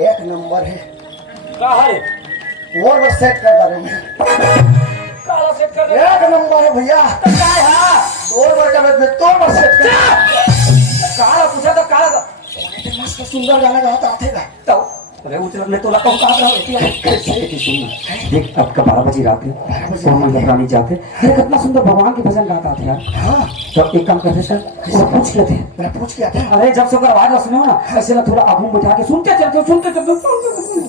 एक नंबर है। का है और बस सेट कर रही है। काला सेट कर दे एक नंबर है भैया। तो काय है और बस कर तो बस सेट कर। काला पूछा तो काला मस्त सुंदर गाना गाता थे ना। तो अरे उचल मैं तो लगा कहा रहा कैसे देख अब का 12 बजे रात है सोमन लहरानी जाते अरे कितना सुंदर भगवान के भजन गाता था यार। हाँ तो एक काम करते सर वो पूछ लेते हैं। मैं पूछ किया था। अरे जब से ओकर आवाज सुनो ना ऐसे ना थोड़ा आगू बैठा के सुनते चलते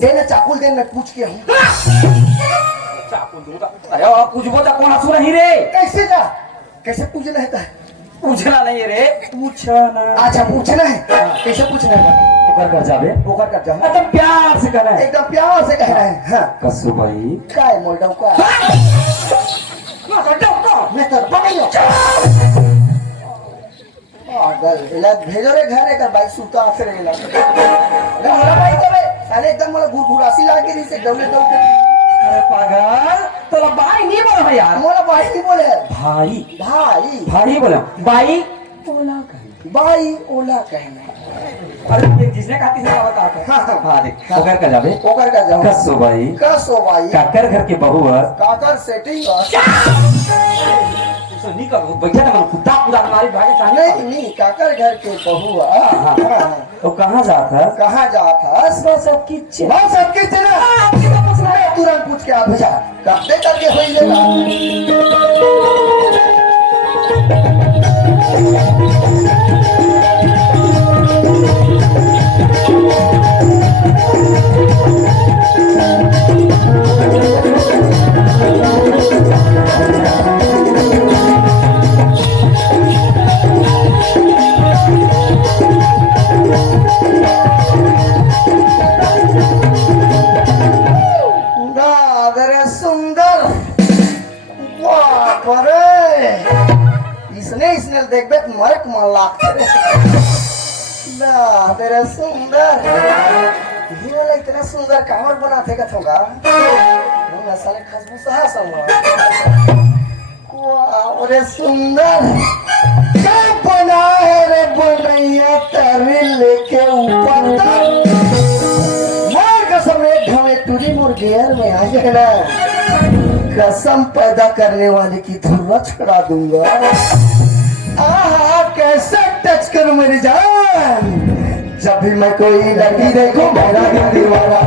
देना चाकुल देना मैं पूछ किया हूँ। चाकू दूंगा अरे और पूछबो तो कौन हंसू नहीं रे कैसे जा कैसे पूछना है? पूछना नहीं रे पूछना अच्छा पूछना है। कैसे पूछना है? ओकर कर जावे ओकर कर जाओ एकदम प्यार से कहना है एकदम प्यार से कहना है। हाँ कसु भाई काय मोल्डव का मैं तो पकड़ो अगर इला भेजो रे घर एक बाइक सुता आसे रे इला अरे हला भाई तो रे साले एकदम मला घुरघुरासी लागे री से डवले डवले। अरे पागल तो भाई नहीं बोलो है यार मोला भाई नहीं बोले भाई भाई भाई बोलो भाई बोला कहीं भाई ओला कहना। अरे ये जिसने कहा तीसरा बता था हाँ, हाँ। हाँ देख ओकर का जावे ओकर का जाओ कसु भाई कसो भाई काकर घर के बहू है काकर सेटिंग उसे नहीं करो बैठा था कुत्ता पूरा हमारी भागे नहीं चाहे नहीं काकर घर के बहू हाँ, तो कहाँ जाता है कहाँ जाता बस सब किचन बस सबके चला तुरंत पूछ के आ भेजा करते करके हो लेगा। अरे सुंदर बाप रे इसने देखबे मरक मन लागते रे ना तेरे सुंदर ये वाला इतना सुंदर कामर बनाते का थोड़ा वो साले खसबूसा समझ वाह रे सुंदर क्या बना है रे बनैया तेरे लेके ऊपर तक टूरी मुर्गियर में आ जाना कसम पैदा करने वाले की धुर्वा छुड़ा दूंगा। आहा कैसे टच करूं मेरी जान जब भी मैं कोई लड़की देखूं मेरा दिल दीवाना।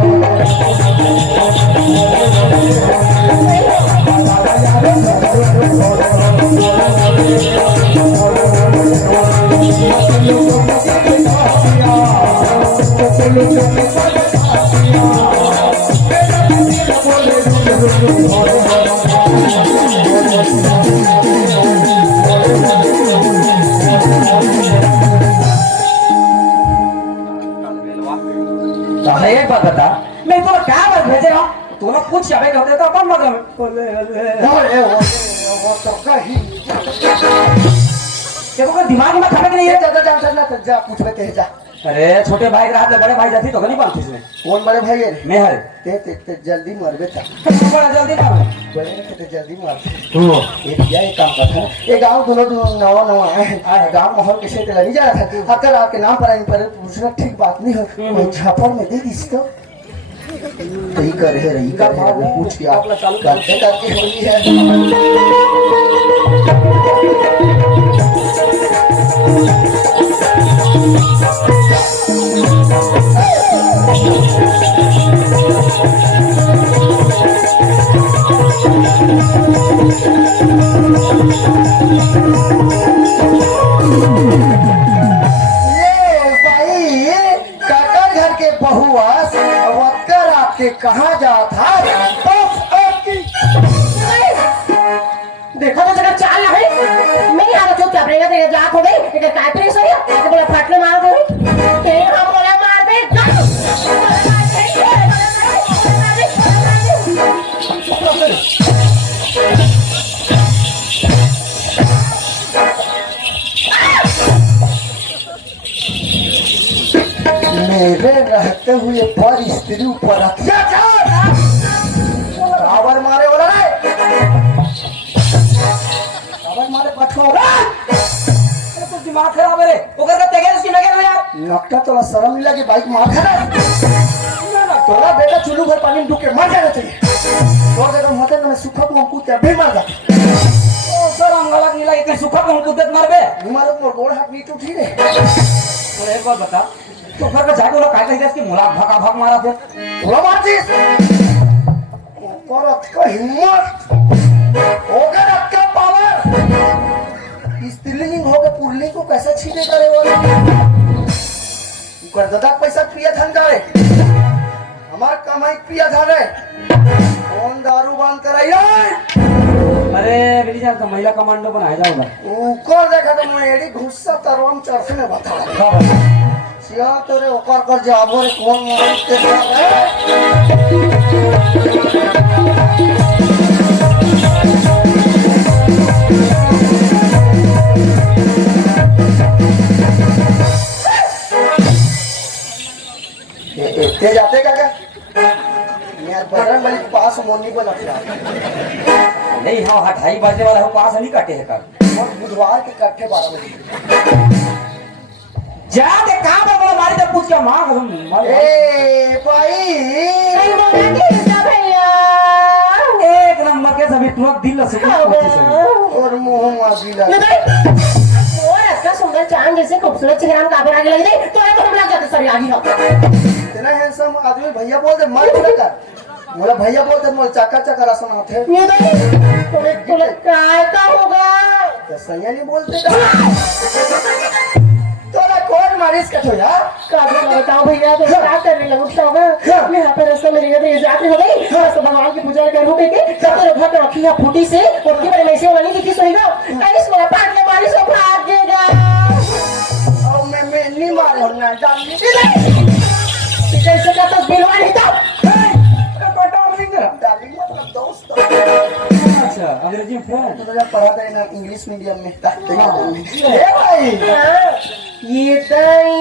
एक बात बता मैं तो क्या बात भेजे रहा तू लोग कुछ जावे होते तो अपन मतलब वो तो कहीं देखो का दिमाग में खटक नहीं है जा पूछ बेटे जा। अरे छोटे भाई रात में बड़े भाई जाती तो नहीं बनती इसमें कौन बड़े भाई है मैं हर ते जल्दी मरबे था बड़ा जल्दी मारो बड़े ते जल्दी मारते तू एक काम का था ये गांव दोनों नवा नवा है गांव माहौल कैसे नहीं जा रहा था अगर आपके नाम पर पर पूछना ठीक बात नहीं हो मैं झापड़ में दे दी तो यही कर है रही कर है पूछ के आप करते करके होली है। के कहा जाता देखो तो जगह चाल है तुम्हारे रहते हुए पर स्त्री ऊपर अत्याचार रावण मारे वाला रे रावण मारे पछो रे तो दिमाग खराब है रे ओकर का तेगे उसकी लगे ना यार नक्का तोला शर्म नहीं लगी बाइक मार खा तोला बेटा चुल्लू भर पानी में डूब के मर जाना चाहिए और जगह होते ना मैं सूखा को हम कूदते भी मर जाता ओ सर हम गलत नहीं लगे कि सुखा को कुदत मरबे हमारे मोर गोड़ हाथ नीचे उठी रे और एक बात बता तो घर का जाके लोग काय कहिदे कि मुलाक भगा भाग मारा थे थोड़ा मारतीस औरत का हिम्मत होकर आपका पावर स्त्रीलिंग होकर पुरलिंग को कैसे छीने करे वाले कर दादा पैसा पिया धन करे हमार कमाई पिया धन है कौन दारू बंद कराई अरे मेरी जान तो महिला कमांडो बनाया जाओगा ऊपर देखा तो मैं एडी घुस्सा तरवाम चरसे में बता सिया तेरे ओकर कर जाबो रे कौन मारते ते जाते क्या यार बजरंग बली के पास मोनी को लग रहा नहीं हाँ 2:30 बजे वाला हो पास नहीं काटे है कल और बुधवार के कट्ठे 12 बजे जा दे कहां पे बोला मारी तो पूछ के मां कसम ए भाई भैया एक नंबर के सभी तुरंत दिल से और मुंह माजी लगा और ऐसा सुंदर चांद जैसे खूबसूरत चेहरा में काबर आगे लग गई तो हम लग जाते सर आगे हो इतना हैंडसम आदमी भैया बोल दे मत कर मोला भैया बोल दे मोल चक्का चक्का रसन आथे तुम्हें काय का होगा तो सैया नहीं बोलते तोला कौन मारिस का छोया काबर बताओ भैया तो क्या करने लगो शौक मैं यहाँ पे रास्ते में रेंगे तो जाती हो गई तो भगवान की पूजा कर हो गई के तब तो घर पे रखी है फूटी से उनकी बड़े में से वाली दिखी सोएगा गाइस मेरा पाट में मारी सो भागेगा और मैं नहीं मारे हो ना जानी कैसे का तो बिलवा नहीं था डाली मतलब दोस्त अच्छा अंग्रेजी में फ्रेंड तो जब पढ़ा था ना इंग्लिश मीडियम में ए भाई ये दाई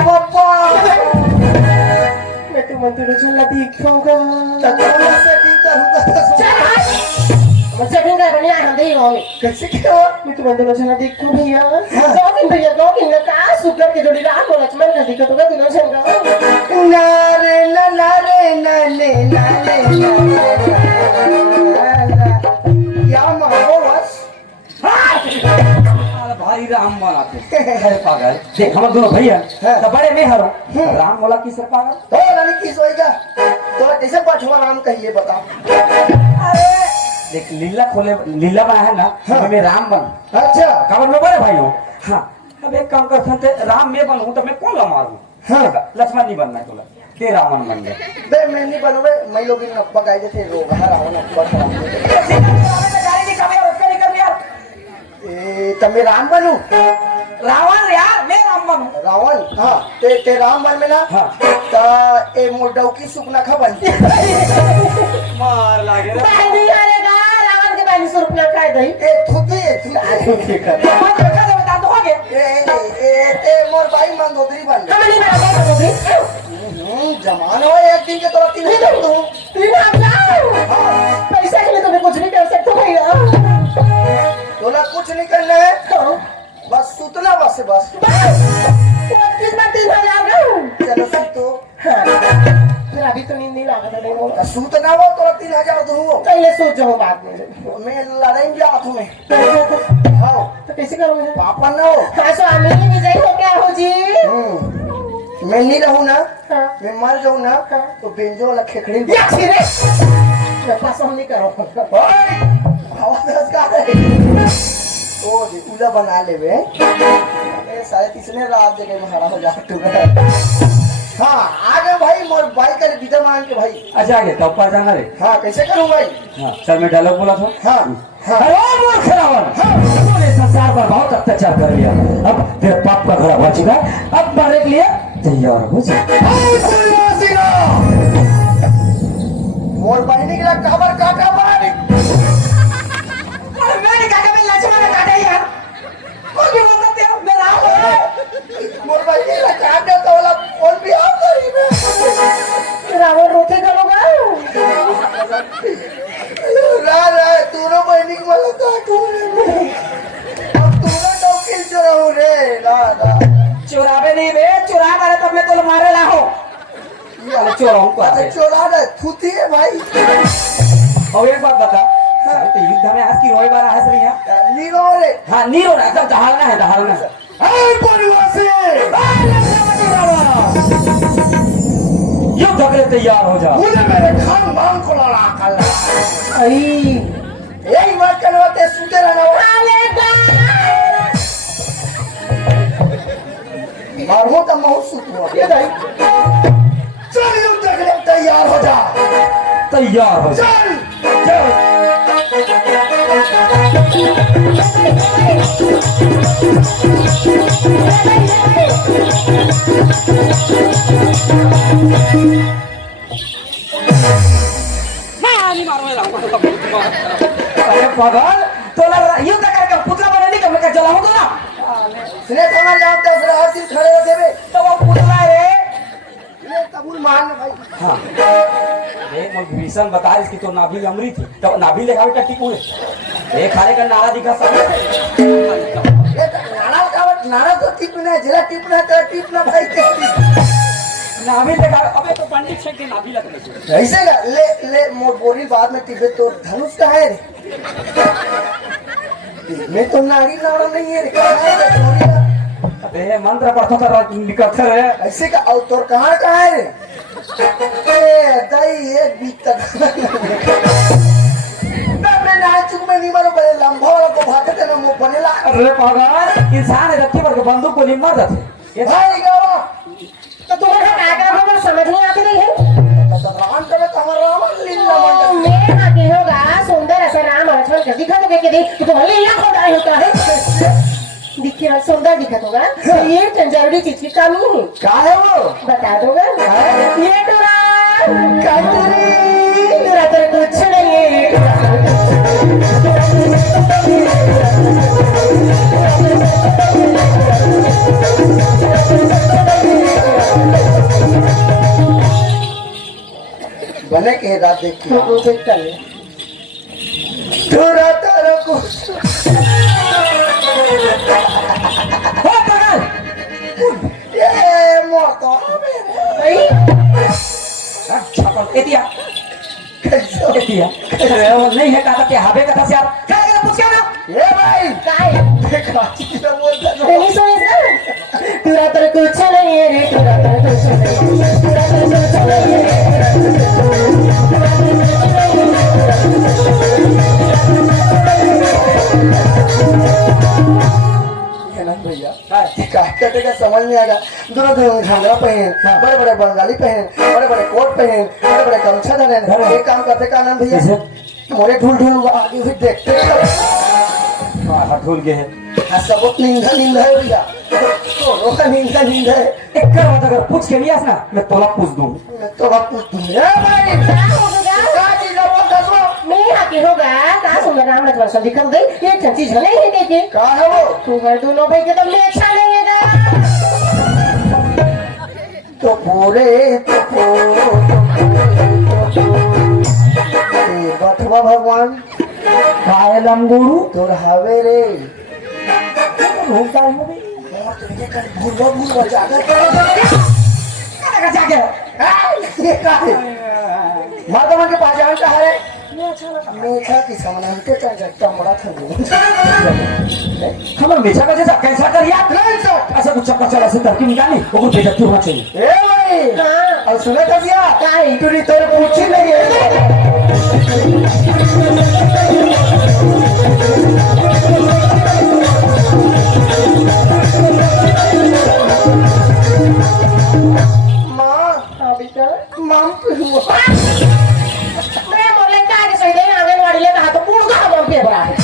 पापा मैं तुम्हें तेरे चला दिखाऊंगा तकरा से की करूंगा मैं सेकंड का बनिया हम दे हो कैसे क्या मैं तुम्हें तेरे चला दिखूं भैया दो दिन का सुगर के जोड़ी रात को लक्ष्मण का दिखा तो दिनों से नारे नारे नाले नाले क्या मारो बस भाई राम बनाते है पागल देख हम दोनों भैया तो बड़े में हरो राम बोला किस पागल तो रानी किस होएगा तो कैसे पाठवा राम कहिए बता अरे देख लीला खोले लीला बना है ना हमें राम बन अच्छा काबर में बड़े भाई हो हाँ अब एक काम करते हैं राम में बनूं तो मैं कौन ला मारूं हाँ। लक्ष्मण नहीं बनना है तोला के रावण बन गए बे मैं नहीं बनूंगा मैं लोग इन अब्बा गाय थे रोग हर रावण अब्बा खराब ए तमे राम बनू रावण यार मैं राम बनूं रावण हाँ ते राम बन में ना हाँ। ता ए मोडौ की सुपना खा बन मार लागे रे बहनी आएगा रावण के बहनी स्वरूप ना खाए दही ए थुती कर मैं देखा जब बता दो आगे ए मोर भाई मंदोदरी बन हम नहीं बना पाएंगे जमान हो एक दिन के तोरा 3000 दूं 3000 पैसा के लिए तुम्हें कुछ नहीं कर सकते भैया तोला कुछ नहीं करना है बस सुतना बस बस 25 बार 3000 चलो सुतो फिर अभी तो नींद नहीं लगा था नहीं बोला सुतना हो तोरा 3000 दूं पहले सोच जाओ बाद में मैं लड़ाई हाथ में हाँ तो कैसे करोगे पापा ना हो हाँ स्वामी विजय हो क्या हो जी मैं नहीं रहूं ना हाँ। मैं मर जाऊं ना तो बेंजो वाला खेखड़ी या छिरे मैं पसंद नहीं करो आवाज का है ओ जी उला बना ले बे सारे तीसरे रात जगह में हरा हो जा तू हाँ आगे भाई मोर भाई का विदा मान के भाई अच्छा आगे तब पर जाना रे हाँ कैसे करूं भाई हाँ चल मैं डायलॉग बोला था हाँ हाँ अरे मूर्ख रावण तूने संसार पर बहुत अत्याचार कर लिया अब तेरे पाप का घड़ा बच गया अब मरने के लिए तैयार हो जा मोर बहनी के काबर काटा मारी मैंने कहा मैं लक्ष्मण काटा यार कोई भी बोलते हो मैं राम मोर बहनी का अब तूने डॉक्टर चुराऊ रे दादा चुरावे नहीं बे, चुरा मारे तब मैं तो मारे ला हो। अरे चुराऊं को अरे चोरा रहा खुद ही है भाई और एक बात बता, अरे तो युद्ध में आज की रोए बार हंस रही है। नहीं रो रे हाँ नहीं रो रहा, एकदम दहाड़ना है, दहाड़ना है। युद्ध के लिए तैयार हो जाओ। मुझे मेरे खानदान को लड़ा कर यही बात करवाते सुते रहना मारो तो बहुत सुत हुआ ये नहीं चल युद्ध के लिए तैयार हो जा तैयार हो जाओ। चल अरे पागल, तोला युद्ध करके पुतला बनाने का मैं क्या जलाऊं तो ना? सुने थाना जाओ 10 रात दिन खड़े हो देवे तो वो पुतला है। ये तबुल मान भाई हाँ देख मैं भीषण बता इसकी तो नाभि अमरी थी, तो नाभि लेखा बेटा टिकू है। एक खाने का नारा दिखा सब ये नारा तो टिपना है जिला टिपना है तो टिपना भाई नाभि लेखा। अबे तो पंडित शेख के नाभि लग रही ऐसे का ले मोर बोरी बाद में टिपे तो धनुष का है रे मैं तो नारी नारा नहीं है रे कहाँ है रे बोरी का? अबे मंत्र पढ़ता था निकलता है। ऐसे का और तोर कहाँ है रे ए दई एक बीत तक मैं ना चुक में नहीं मारो बड़े लंबा वाला को भागते ना मुंह बनेला अरे पागल, इंसान है रखी पर बंदूक को नहीं मार देते। ये भाई गावा तो तुम्हें क्या क्या होगा समझ नहीं आती नहीं है। तो राम करे तो हमारा राम लीला मंडल मैं आगे होगा सुंदर ऐसा नाम लक्ष्मण का दिखा तो के देख तो भले यहाँ खोदा होता है दिखिए सुंदर दिखत होगा ये जरूरी चीज की कमी है क्या है वो बता दोगा ये टुरा टुरा तो कुछ नहीं है बने के रात देखिए तो देखता है तोरा तारा को हो पागल, ये मोतो अच्छा पर एतिया कैसे एतिया अरे वो नहीं है कहा कि हावे कथा से आप क्या क्या पूछ के ना। ये भाई काय देखा कितना बोलता है नहीं सोए सर टुरा तो कुछ नहीं है रे टुरा तो कुछ नहीं है टुरा तो कुछ नहीं है भैया कहते का समझ नहीं आएगा दोनों दोनों घाघरा पहन बड़े बड़े बंगाली पहन बड़े बड़े कोट पहन बड़े बड़े गमछा धरे एक काम करते का नाम भैया मोरे ढूल ढूल आगे हुई देखते हां ढूल गए हैं। सब निंदा निंदा है भैया तो का निंदा निंदा है एक कर बात अगर पूछ के लिया ना मैं तोला पूछ दूं। तो बात पूछ ए भाई क्या होगा का चीज है बोल दसो मैं आगे होगा कहाँ सुंदर नाम लक्ष्मण से दिखा गई ये चीज नहीं है देखिए का है वो तू घर दोनों भाई के तो मैं अच्छा नहीं है तो पूरे बथवा भगवान काय लंगूरू तोर हावे रे घूमता हूं भी भूलवा भूलवा जाकर का जाके ये का है माता के पास जान का है मेघा की सामने हमके चमड़ा था हमारा मेछा का जैसा कैसा कर यार नहीं सर ऐसा कुछ चक्कर चला से तरकीब निकालनी वो बेटा होना चाहिए। ए भाई हाँ। और सुने तो दिया काय तूने तेरे पूछी नहीं है माँ हाँ बेटा माम पे हुआ मैं बोले का आगे सही नहीं आंगनवाड़ी ले कहा तो पूर्ण का हम पे बड़ा है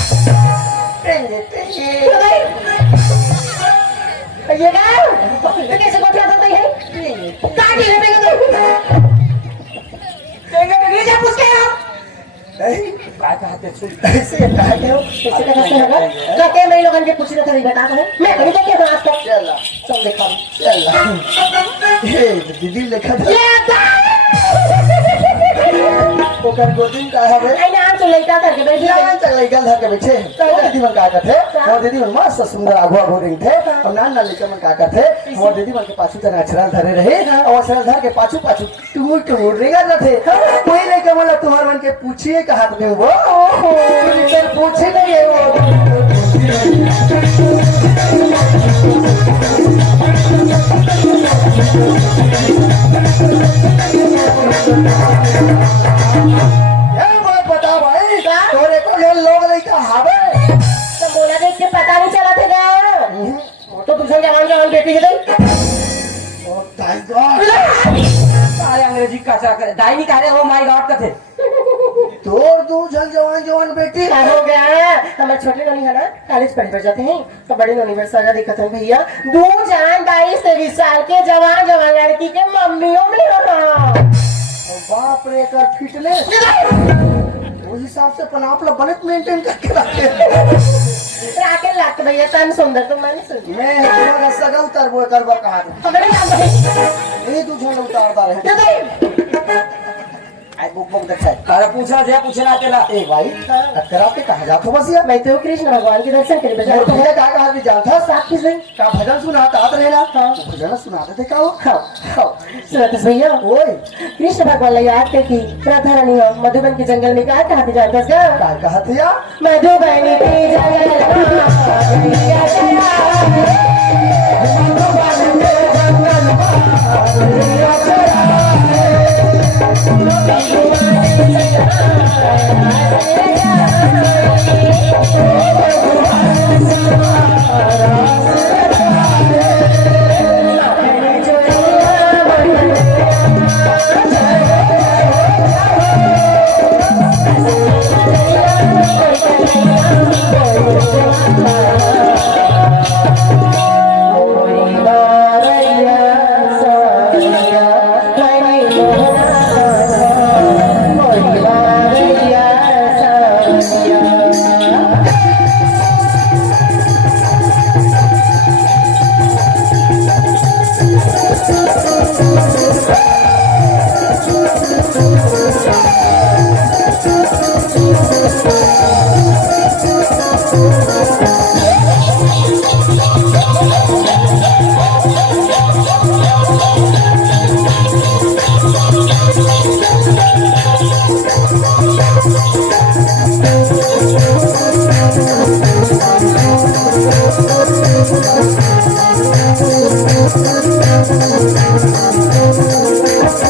टेंगे टेंगे ये ना तो कैसे को जाता है का की लेते हैं देंगे नहीं जा पूछ के आप नहीं काय कहते सुन ऐसे कहते हो कैसे का कैसे होगा कहते मैं लोगों के पूछने तो नहीं बता है मैं कहीं देखे तो आज तक चला चल देखा चला ए दीदी लिखा था ये ओकर गोदी का है आई नाम तो लड़का करके बैठी है। जवान तक लइका धर के बैठे मोर दीदी मन का करथे मोर दीदी मन मस्त सुंदर आगो आगो रिंगथे और नान नान लइका मन का करथे मोर दीदी मन के पाछू तना अक्षराल धरे रहे और अक्षराल धर के पाछू पाछू टूर टूर रिंगा जाथे कोई लइका मन तुम्हार मन के पूछिए का हाथ में वो ओहो तेरे पूछे नहीं है वो ये बात बता भाई तोरे को ये लोग लइका हावे तो बोला देख के पता नहीं चला थे क्या वो तो तुझे जवान जवान बेटी है ओ ताई गॉड सारे अंग्रेजी काचा करे दाई नहीं कह रहे हो माय गॉड कथे तोर दू जन जवान जवान बेटी क्या हो गया हमारे छोटे ननी है ना कॉलेज पढ़ी पर जाते हैं तो बड़ी ननी पर सारा दिक्कत है भैया 2 जान 22-23 साल के जवान जवान लड़की के मम्मियों में हो बाप रे कर फिटनेस उस हिसाब से अपन आप लोग बनत मेंटेन करके रखे राके लागते भैया तन सुंदर तो मैंने सुन मैं तुम्हारा सगा उतर वो करबा कहा हमारे नाम भाई ये तू झंड उतारता रहे आई बुक बुक देखा अरे पूछना जे पूछना अकेला ए भाई टक्कर आपके कहा जात हो बस यार मैं तो कृष्ण भगवान के दर्शन करे बजा और भैया कहा भी जानता साथ की सही का भजन सुनाता आता रहना भजन सुनाते थे का हो हाँ सुनत भैया ओए कृष्ण भगवान ले याद के की राधा रानी हो मधुबन के जंगल में क्या कहा जानता क्या का कहा थे या मधुबन के जंगल Thank you.